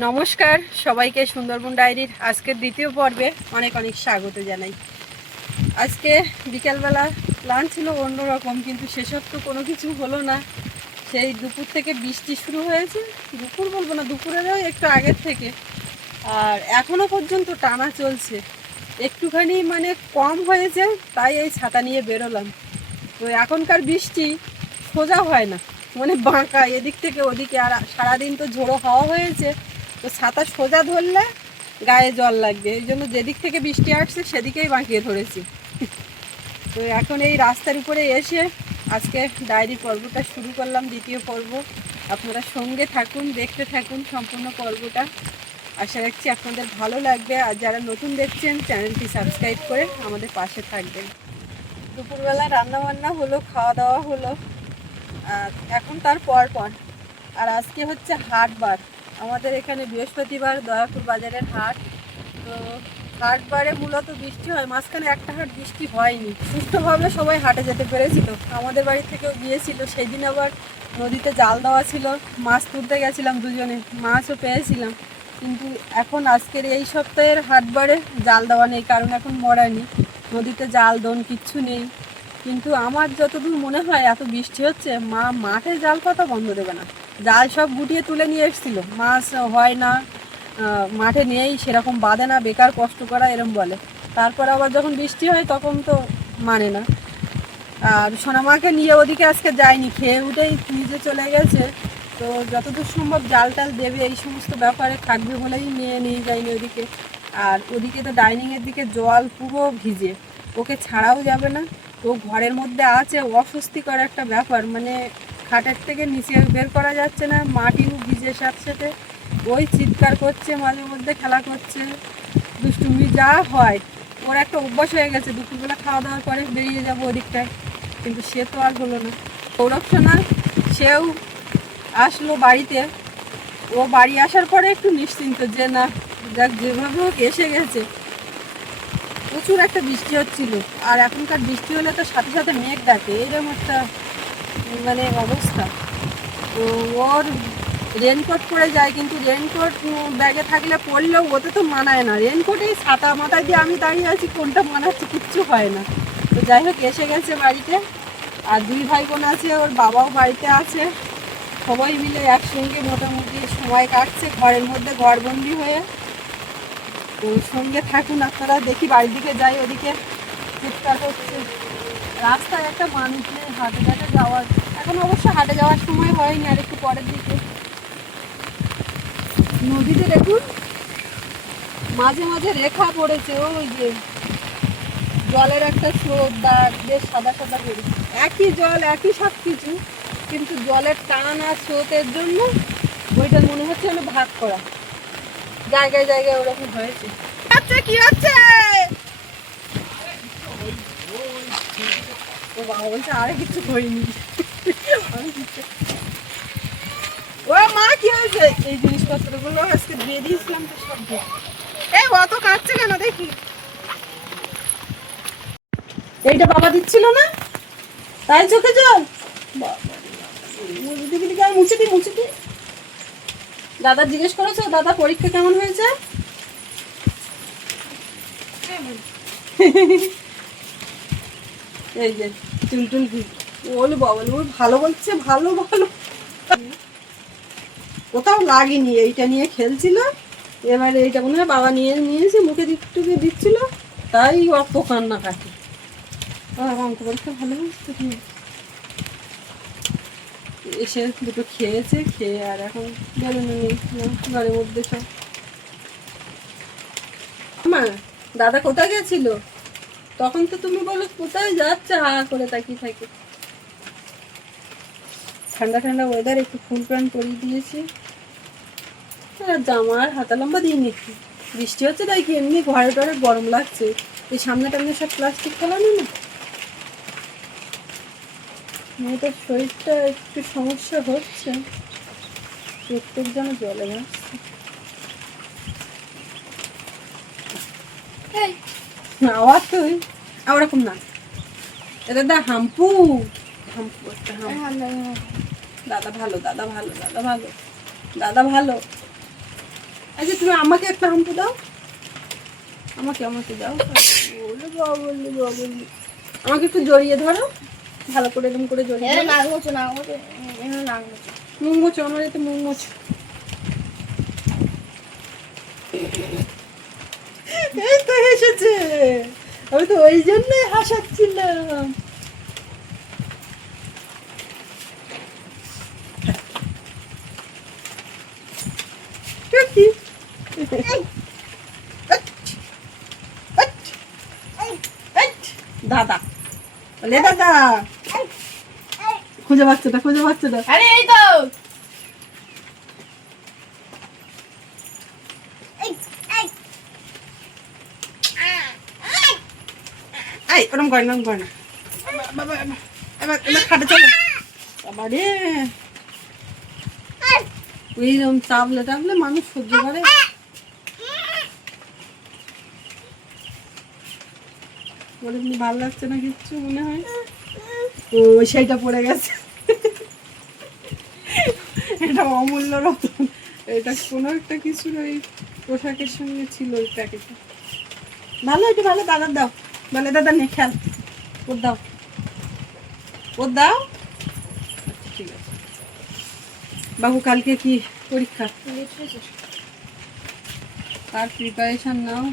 নমস্কার সবাইকে সুন্দরবন ডায়েরির আজকের দ্বিতীয় পর্বে অনেক অনেক স্বাগত জানাই। আজকে বিকেলবেলা প্ল্যান ছিল অন্যরকম, কিন্তু সেসব তো কোনো কিছু হলো না। সেই দুপুর থেকে বৃষ্টি শুরু হয়েছে, দুপুর বলবো না, দুপুরেরও একটু আগের থেকে, আর এখনও পর্যন্ত টানা চলছে। একটুখানি মানে কম হয়েছে, তাই এই ছাতা নিয়ে বেরোলাম। তো এখনকার বৃষ্টি সোজা হয় না, মানে বাঁকা এদিক থেকে ওদিকে, আর সারাদিন তো ঝোড়ো হাওয়া হয়েছে, তো ছাতা সোজা ধরলে গায়ে জল লাগবে, এই জন্য যেদিক থেকে বৃষ্টি আসছে সেদিকেই বাঁকিয়ে ধরেছি। তো এখন এই রাস্তার উপরে এসে আজকে ডায়েরি পর্বটা শুরু করলাম, দ্বিতীয় পর্ব। আপনারা সঙ্গে থাকুন, দেখতে থাকুন সম্পূর্ণ পর্বটা। আশা রাখছি আপনাদের ভালো লাগবে, আর যারা নতুন দেখছেন চ্যানেলটি সাবস্ক্রাইব করে আমাদের পাশে থাকবেন। দুপুরবেলা রান্নাবান্না হলো, খাওয়া দাওয়া হলো, আর এখন তার পর আর আজকে হচ্ছে হাটবার। আমাদের এখানে বৃহস্পতিবার দয়াপুর বাজারের হাট। তো হাটবারে মূলত বৃষ্টি হয়, মাঝখানে একটা হাট বৃষ্টি হয়নি, সুস্থভাবে সবাই হাটে যেতে পেরেছি। তো আমাদের বাড়ি থেকেও গিয়েছিল, সেই দিন আবার নদীতে জাল দেওয়া ছিল, মাছ তুলতে গেছিলাম দুজনে, মাছও পেয়েছিলাম। কিন্তু এখন আজকের এই সপ্তাহের হাটবারে জাল দেওয়া নেই, কারণ এখন মরানি, নদীতে জাল দোন কিচ্ছু নেই। কিন্তু আমার যতদূর মনে হয় এত বৃষ্টি হচ্ছে, মাঠে জাল পাতা বন্ধ দেবে না। জাল সব গুটিয়ে তুলে নিয়ে এসেছিল, মাছ হয় না, মাঠে নেই, সেরকম বাঁধে না, বেকার কষ্ট করা এরম বলে। তারপর আবার যখন বৃষ্টি হয় তখন তো মানে না। আর সোনামাকে নিয়ে ওদিকে আজকে যায়নি, খেয়ে উঠেই নিজে চলে গেছে। তো যতদূর সম্ভব জাল টাল দেবে এই সমস্ত ব্যাপারে থাকবে বলেই নিয়ে যায়নি ওদিকে। আর ওদিকে তো ডাইনিংয়ের দিকে জল পুরো ভিজে, ওকে ছাড়াও যাবে না। তো ঘরের মধ্যে আছে, অস্বস্তিকর একটা ব্যাপার, মানে খাটের থেকে নিচে বের করা যাচ্ছে না, মাটিও ভিজে সাথে ওই চিৎকার করছে, মাঝে মধ্যে খেলা করছে, দুষ্টুমি যা হয়। ওর একটা অভ্যাস হয়ে গেছে, দুপুরবেলা খাওয়া দাওয়ার পরে বেরিয়ে যাবো ওদিকটায়, কিন্তু সে তো আর হলো না। সৌরভ সোনা সেও আসলো বাড়িতে। ও বাড়ি আসার পরে একটু নিশ্চিন্ত যে না, যাক যেভাবে হোক এসে গেছে। প্রচুর একটা বৃষ্টি হচ্ছিল, আর এখনকার বৃষ্টি হলে তো সাথে সাথে মেঘ ডাকে, এরকম একটা মানে অবস্থা। তো ওর রেনকোট পরে যায়, কিন্তু রেনকোট ব্যাগে থাকলে পরলেও ওতে তো মানায় না, রেনকোটেই ছাতা মাথায় দিয়ে আমি দাঁড়িয়ে আছি, কোনটা মানাচ্ছে কিচ্ছু হয় না। তো যাই হোক এসে গেছে বাড়িতে, আর দুই ভাই বোন আছে, ওর বাবাও বাড়িতে আছে, সবাই মিলে একসঙ্গে মোটামুটি সময় কাটছে ঘরের মধ্যে ঘরবন্দি হয়ে। তো সঙ্গে থাকুন আপনারা, দেখি বাড়ির দিকে যাই, ওদিকে চিৎকার করছে। রাস্তায় একটা মানুষ নেই হাটে ঘাটে যাওয়ার, এখন অবশ্য হাটে যাওয়ার সময় হয়নি, আর একটু পরের দিকে। নদীতে দেখুন মাঝে মাঝে রেখা পড়েছে, ওই যে জলের একটা স্রোত, দাগ বেশ সাদা সাদা করে, একই জল একই সব কিছু, কিন্তু জলের টান আর স্রোতের জন্য ওইটা মনে হচ্ছে যেন ভাগ করা, জায়গায় জায়গায় ওরকম হয়েছে। আচ্ছা কি হচ্ছে? ও বাবা বলছে আরে কিছু হয়নি। ও মা কি হয়েছে? এই জিনিসপত্রগুলো আজকে দিয়ে দিয়েছিলাম তো সব দিয়ে। এই অত কাটছে কেন দেখি, এইটা বাবা দিচ্ছিল না, তাই চোখে জল। মুছে দি। দাদা জিজ্ঞেস করেছো দাদা পরীক্ষা কেমন হয়েছে? এই যে টুলটুল বল বাবা, ভালো বলছে, ভালো ভালো, কোথাও লাগেনি, এইটা নিয়ে খেলছিল। এবারে এইটা মনে হয় বাবা নিয়েছে, মুখে টুকে দিচ্ছিল, তাই অত কান্না কাটে। অঙ্ক পরীক্ষা ভালো হচ্ছে, এসে দুটো খেয়েছে, খেয়ে আর এখন বেরোনো নেই ঘরের মধ্যে সব। মা দাদা কোথায় গেছিল? তখন তো তুমি বলো কোথায় যাচ্ছে, হা করে তাকিয়ে থাকে। ঠান্ডা ঠান্ডা ওয়েদার, একটু ফুল প্যান্ট পরিয়ে দিয়েছি, আর জামা আর হাতা লম্বা দিয়ে নিচ্ছি। বৃষ্টি হচ্ছে তাই কি, এমনি ঘরে টরে গরম লাগছে, এই সামনে টামনে সব প্লাস্টিক ফেলানো না, মেয়েটার শরীরটা একটু সমস্যা হচ্ছে, প্রত্যেক যেন জলে ভাসছে। আওয়াজ তুই ওরকম না, এটা দা হাম্পু একটা দাদা ভালো, দাদা ভালো, দাদা ভালো, দাদা ভালো। আচ্ছা তুমি আমাকে একটা হাম্পু দাও, আমাকে আমাকে দাও। ওরে বাবা, বললি বললি, আমাকে একটু জড়িয়ে ধরো, ভালো করে এরকম করে জড়িয়ে ধরো। নাক মোচো নাক মোচো নাক মোচো। মুখ মোচো, আমার এতে মুখ মোচো। এই তো এসেছে, আমি তো ওই জন্যই হাসাচ্ছিলাম। কি দাদা বলে, দাদা খুঁজে পাচ্ছে না, খুঁজে পাচ্ছে না। আরে এই তো এই ওরম করে না, ওরম করে না। বাবা এবার এবার খাটে চলো। বাবা রে, ওইরকম চাপলে টাপলে মানুষ সহ্য করে। বলে এমনি ভালো লাগছে না কিচ্ছু মনে হয়। ও সেইটা পড়ে গেছে, এটা অমূল্য রতন, এটা কোনো একটা কিছুর ওই পোশাকের সঙ্গে ছিল ওই প্যাকেটে। ভালো, এটা ভালো, দাদার দাও। বলে দাদা নে খেল, ওর দাও, ওর দাও। ঠিক আছে বাবু, কালকে কি পরীক্ষা? তার প্রিপারেশন নাও,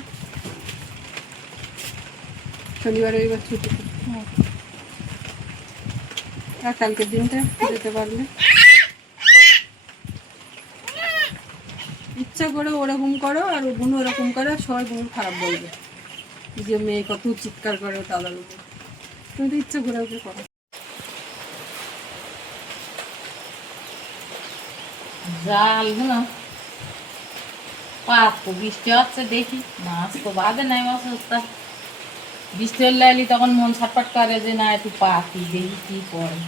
শনিবার রবিবার ছুটি। আর কালকের দিনটা যেতে পারলে। ইচ্ছা করে ওরকম করো আর গুণ ওরকম করে, সবাই গুণ খারাপ বলবে যে মেয়ে কত চিৎকার করে দাদার উপর। তুমি তো ইচ্ছা করে ওকে করো। জাল না পাত তো বৃষ্টি হচ্ছে, দেখি মাছ তো বাদে নাই, মাছ হচ্ছে বৃষ্টি হলে এলি তখন মন ছটফট করে যে না একটু পাতি দেখি কি পড়ে।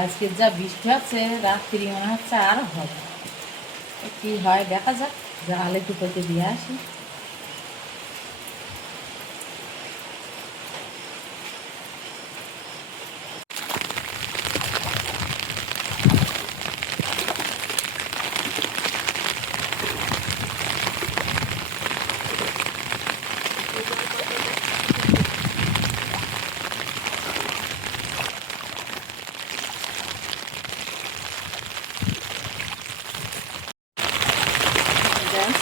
আজকে যা বৃষ্টি হচ্ছে রাত্রি মনে হচ্ছে আরো হবে, কি হয় দেখা যাক, জাল একটু করতে দিয়ে আসি।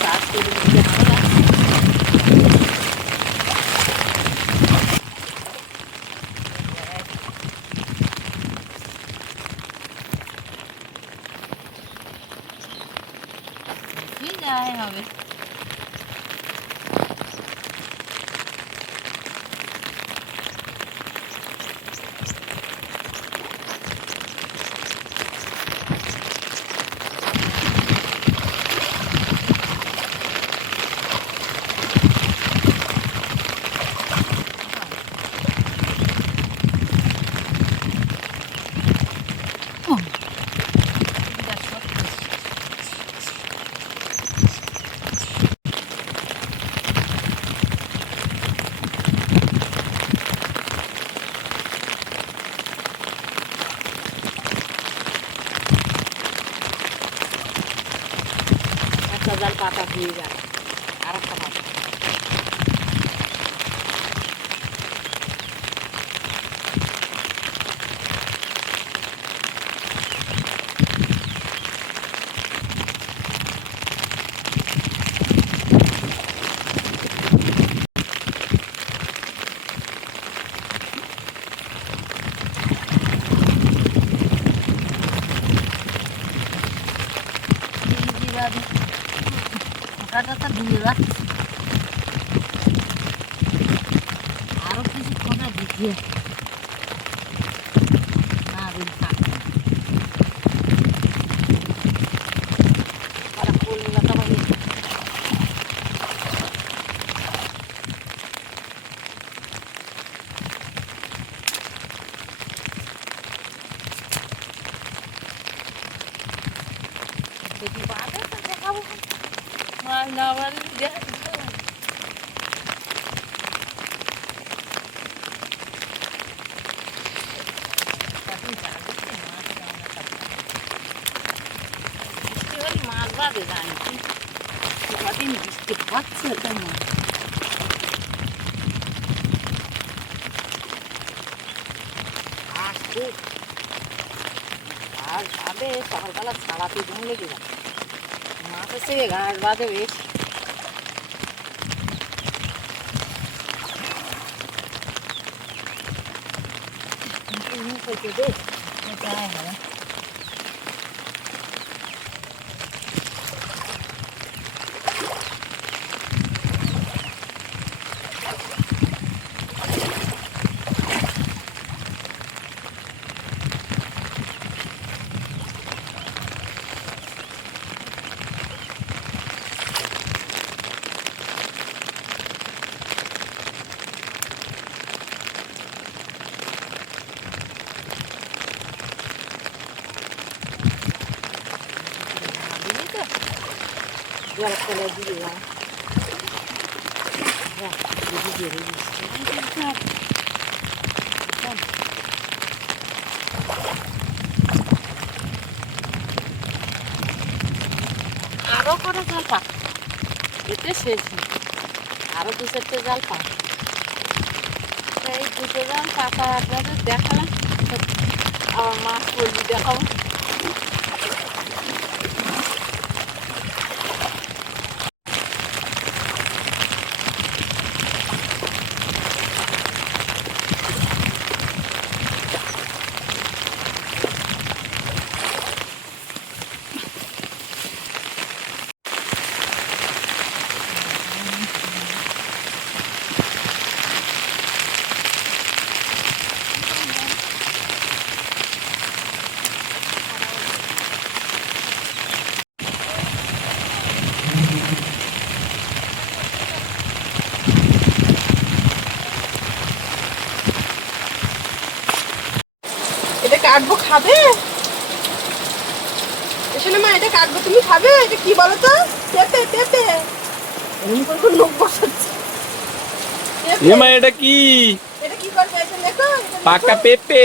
চাষ করে দিতে ভালো লাগছে। কি যায় হবে। একটা জাল পাতা দিয়ে যায় আর একটা পাতা। ফোটাটা ডুবে যাচ্ছে, আরো কিছু ফোটা দিতে না দিন থাকে ওরা কলকাতা বাড়ি। দেখি বাদে তো দেখাবো মাছ না বাড়ি দেখ। মাছ বাদে জানি সারাদিন বৃষ্টি হচ্ছে তোমার। ঘাস বাঁধে সকালবেলা ছাড়াতে ঘুম লেগে যাচ্ছে, মাঠের থেকে ঘাস বাঁধে বেশ। জল করে দিয়ে আরো করে জাল পাক এতে শেষ নেই, আরো দু চারটে জাল পাক। এই দুটো জাল পাকা আপনাদের দেখালাম, আমার মাছ পড়বি দেখাবো। এটা কাটবো, খাবে? এসে মা এটা কাটবো, তুমি খাবে? এটা কি বলো তো? পেঁপে পেঁপে এমনি করে করে লোক বসাচ্ছে। এ মা এটা কি? এটা কি করবে? এটা দেখো, এটা পাকা দেখো। পেঁপে,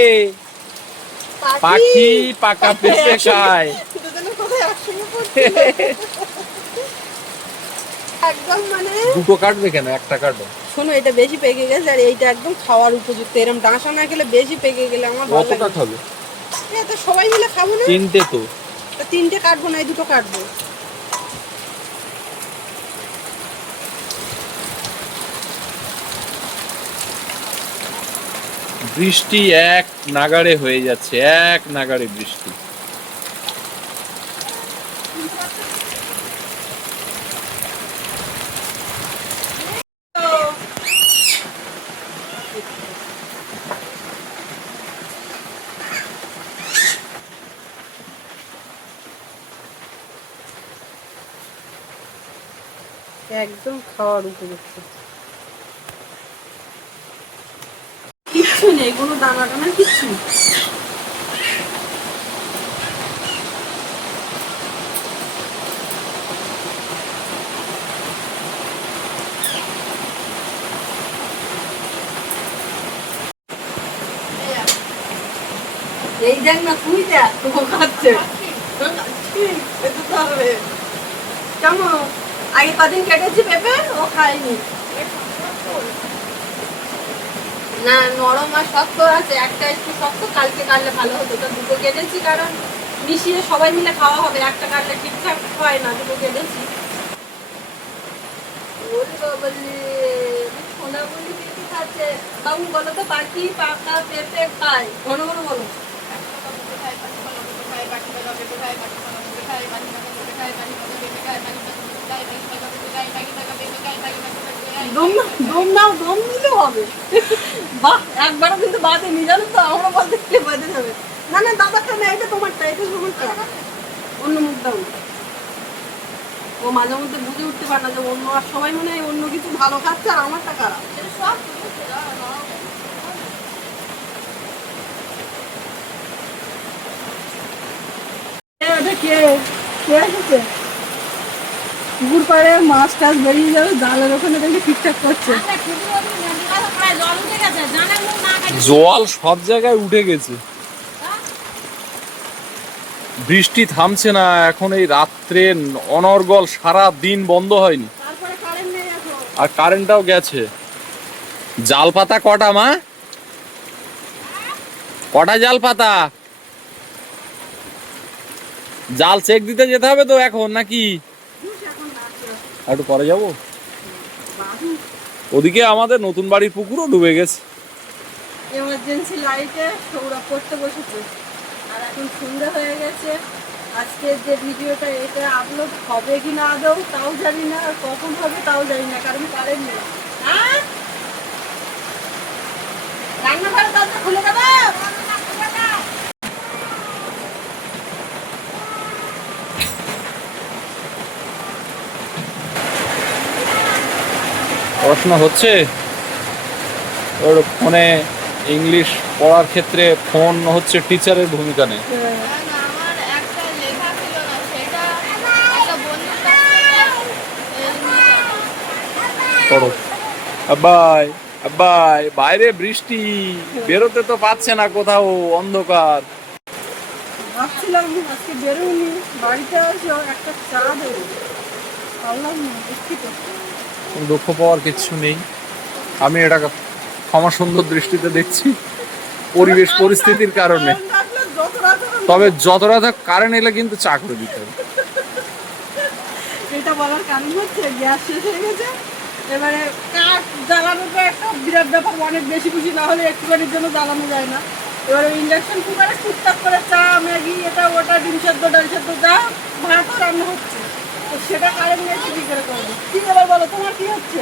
পাখি পাকা পেঁপে একসঙ্গে- খায়। দুজনে কোথায় একসঙ্গে পড়ছে? একদম মানে দুটো কাটবে কেন, একটা কাটবে? শোনো, এটা বেশি পেকে গেছে আর এইটা একদম খাওয়ার উপযুক্ত। এরকম ডাঁসা না খেলে, বেশি পেকে গেলে আমার ভালো কতটা লাগে। খাবে? তো সবাই মিলে খাবো না? তিনটে তো। তা তিনটে কাটবো না, এই দুটো কাটবো। বৃষ্টি এক নাগাড়ে হয়ে যাচ্ছে, এক নাগাড়ে বৃষ্টি। একদম খাওয়ার উপযুক্ত, কিচ্ছু নেই, কোনো দানা টানা কিচ্ছু নেই। এই দেখ না, তুই দেখ, ও খাচ্ছে। এটা তো হবে। কেমন? আগে কদিন কেটেছি পেঁপে, ও খায়নি। না, নরম আর শক্ত আছে, একটা একটু শক্ত, কালকে কাটলে ভালো হতো। তো দুটো কেটেছি, কারণ মিশিয়ে সবাই মিলে খাওয়া হবে, একটা কাটলে ঠিকঠাক হয় না, দুটো কেটেছি। ওরে বাবারে, সোনা বলি পেঁপে খাচ্ছে। বাবু বলো তো, পাখি পাকা পেঁপে খায়? ঘন ঘন বলো। দম নাও, দম দিলে হবে। বাহ, একবারও কিন্তু বাঁধেনি, জানো তো? আমরা বলতে গেলে বেঁধে যাবে। না না, দাদারটা না, এটা তোমারটা, এটা তোমারটা। অন্য মুখ দাও। ও মাঝে মধ্যে বুঝে উঠতে পারে না যে অন্য, আর সবাই মনে হয় অন্য কিছু ভালো খাচ্ছে আর আমারটা খারাপ। ওটা কে কে এসেছে? পুকুর পাড়ে মাছ টাছ বেরিয়ে যাবে, জালের ওখানে দেখলে ঠিকঠাক করছে। জল সব জায়গায় উঠে গেছে, বৃষ্টি থামছে না এখন, এই রাত্রে অনর্গল সারা দিন বন্ধ হয়নি, তারপরে কারেন্ট নেই এখন। আর কারেন্টটাও গেছে। জাল পাতা কটা মা? কটা জাল পাতা? জাল চেক দিতে যেতে হবে তো এখন নাকি আর একটু পরে যাবো? ওদিকে আমাদের নতুন বাড়ির পুকুরও ডুবে গেছে। এমার্জেন্সি লাইটে সৌরভ পড়তে বসেছে, আর এখন সন্ধ্যা হয়ে গেছে। আজকে যে ভিডিওটা এটা আপলোড হবে কি না আদৌ তাও জানি না, আর কখন হবে তাও জানি না, কারণ কারেন্ট নেই। হ্যাঁ, রান্নাঘরের দরজা খুলে দেবো। পড়াশোনা হচ্ছে ওর ফোনে, ইংলিশ পড়ার ক্ষেত্রে ফোন হচ্ছে টিচারের ভূমিকা নেই। আমার একটা লেখা ছিল না, সেটা একটা বন্ধুর কাছ থেকে পড়ো। আব্বাই আব্বাই, বাইরে বৃষ্টি, বেরোতে তো পাচ্ছে না কোথাও, অন্ধকার। ভাবছিলাম আজকে বেরোনি, বাড়িতে আসো একটা চা দেবো, পারলাম না, দুঃখিত। কোনো দুঃখ পাওয়ার কিছু নেই, আমি এটা ক্ষমা সুন্দর দৃষ্টিতে দেখছি পরিবেশ পরিস্থিতির কারণে। কারেন্ট আসলে যত রাত হোক, তবে যত রাত কারেন্ট এলে কিন্তু চা করে দিতে হবে। এটা বলার কারণ হচ্ছে গ্যাস শেষ হয়ে গেছে, এবারে কাঠ জ্বালানোটা একটা বিরাট ব্যাপার, অনেক বেশি খুশি না হলে একটুখানির জন্য জ্বালানো যায় না। এবারে ইন্ডাকশন কুকারে টুকটাক করে চা ম্যাগি এটা ওটা ডিম সেদ্ধ ডাল সেদ্ধ যা ভাতও রান্না হচ্ছে, তো সেটা কারেন্ট নিয়ে কি করে করবো? কি এবার বলো, তোমার কি হচ্ছে?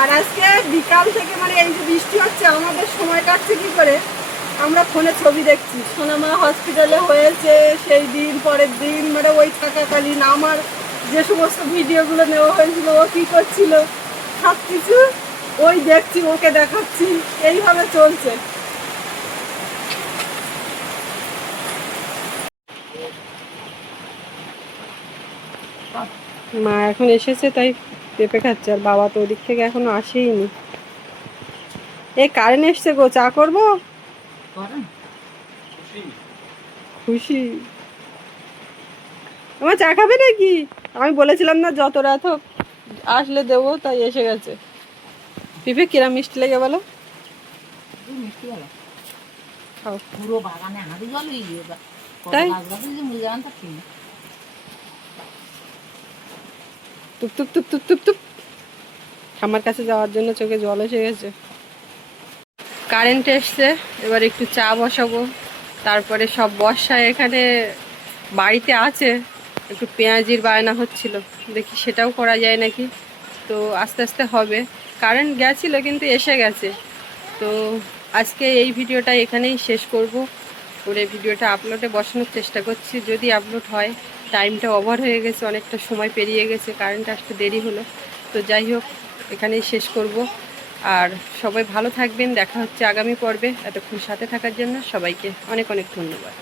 আর আজকে বিকাল থেকে মানে এই যে বৃষ্টি হচ্ছে, আমাদের সময় কাটছে কি করে? আমরা ফোনে ছবি দেখছি, সোনামা হসপিটালে হয়েছে সেই দিন, পরের দিন, মানে ওই থাকাকালীন আমার যে সমস্ত ভিডিওগুলো নেওয়া হয়েছিল, ও কী করছিল সব কিছু ওই দেখছি, ওকে দেখাচ্ছি, এইভাবে চলছে। মা এখন এসেছে তাই পেঁপে খাচ্ছে, আর বাবা তো ওদিক থেকে এখনো আসেইনি। এই কারেন্ট এসছে গো, চা করবো? খুশি আমার চা খাবে নাকি? আমি বলেছিলাম না যত রাত হোক আসলে দেবো, তাই এসে গেছে। পিঁপে কিরম মিষ্টি লেগে বলো? মিষ্টি ভালো, খাও। পুরো বাগানে হাঁড়ি জল তাই? তাই টুপ টুপ টুপ টুপ টুপ টুপ। আমার কাছে যাওয়ার জন্য চোখে জল এসে গেছে। কারেন্ট এসছে, এবার একটু চা বসাবো, তারপরে সব বর্ষায় এখানে বাড়িতে আছে, একটু পেঁয়াজির বায়না হচ্ছিল, দেখি সেটাও করা যায় নাকি। তো আস্তে আস্তে হবে। কারেন্ট গেছিলো কিন্তু এসে গেছে। তো আজকে এই ভিডিওটা এখানেই শেষ করব, করে ভিডিওটা আপলোডে বসানোর চেষ্টা করছি, যদি আপলোড হয়। টাইমটা ওভার হয়ে গেছে, অনেকটা সময় পেরিয়ে গেছে, কারেন্ট আসতে দেরি হলো। তো যাই হোক, এখানেই শেষ করব। আর সবাই ভালো থাকবেন, দেখা হচ্ছে আগামী পর্বে। এতক্ষণ সাথে থাকার জন্য সবাইকে অনেক অনেক ধন্যবাদ।